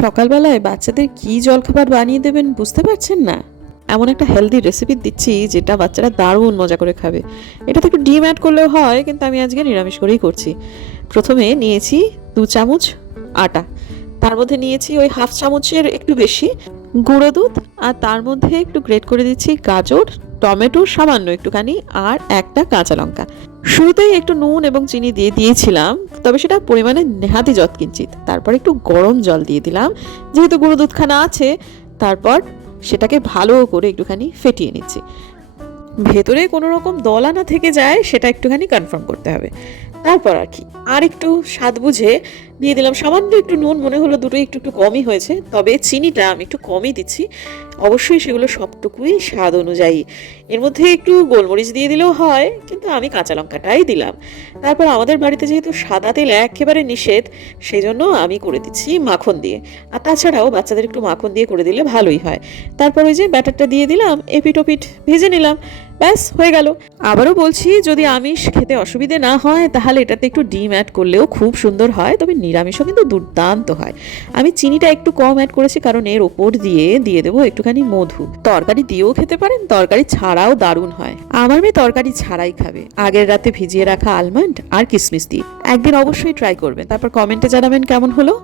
সকালবেলায় বাচ্চাদের কি জলখাবার বানিয়ে দেবেন বুঝতে পারছেন না। এমন একটা হেলদি রেসিপি দিচ্ছি যেটা বাচ্চারা দারুণ মজা করে খাবে। এটাতে একটু ডিম অ্যাড করলেও হয়, কিন্তু আমি আজকে নিরামিষ করেই করছি। প্রথমে নিয়েছি দু চামচ আটা। তার মধ্যে নিয়েছি ওই হাফ চামচের একটু বেশি গুঁড়ো দুধ, আর তার মধ্যে একটু গ্রেট করে দিচ্ছি গাজর, টমেটো সামান্য একটুখানি, আর একটা কাঁচা লঙ্কা। শুরুতেই একটু নুন এবং চিনি দিয়ে দিয়েছিলাম তবে সেটা পরিমাণে নেহাতি যৎ কিঞ্চিত তারপর একটু গরম জল দিয়ে দিলাম। যেহেতু গুঁড়ো দুধখানা আছে, তারপর সেটাকে ভালো করে একটুখানি ফেটিয়ে নিচ্ছি। ভেতরে কোনো রকম দলা না থেকে যায়, সেটা একটুখানি কনফার্ম করতে হবে। তারপর আর কি, আর একটু স্বাদ বুঝে দিয়ে দিলাম। সামান্য একটু নুন, মনে হলো দুটোই একটু একটু কমই হয়েছে, তবে চিনিটা আমি একটু কমই দিচ্ছি। অবশ্যই সেগুলো সবটুকুই স্বাদ অনুযায়ী। এর মধ্যে একটু গোলমরিচ দিয়ে দিলেও হয় কিন্তু আমি কাঁচা লঙ্কাটাই দিলাম। তারপর আমাদের বাড়িতে যেহেতু সাদা তেল একেবারে নিষেধ সেই জন্য আমি করে দিচ্ছি মাখন দিয়ে। আর তাছাড়াও বাচ্চাদের একটু মাখন দিয়ে করে দিলে ভালোই হয়। তারপর ওই যে ব্যাটারটা দিয়ে দিলাম এপিট ওপিট ভেজে নিলাম। ব্যাস, হয়ে গেল। আবারও বলছি, যদি আমিষ খেতে অসুবিধে না হয়, তাহলে এটাতে একটু ডিম অ্যাড করলেও খুব সুন্দর হয়, তবে নিরামিষও কিন্তু দুর্দান্ত হয়। আমি চিনিটা একটু কম অ্যাড করেছি, কারণ এর ওপর দিয়ে দিয়ে দেবো একটুখানি মধু। তরকারি দিয়েও খেতে পারেন, তরকারি ছাড়াও দারুণ হয়। আমার মেয়ে তরকারি ছাড়াই খাবে। আগের রাতে ভিজিয়ে রাখা আলমন্ড আর কিসমিস দিয়ে। একদিন অবশ্যই ট্রাই করবেন। তারপর কমেন্টে জানাবেন কেমন হলো।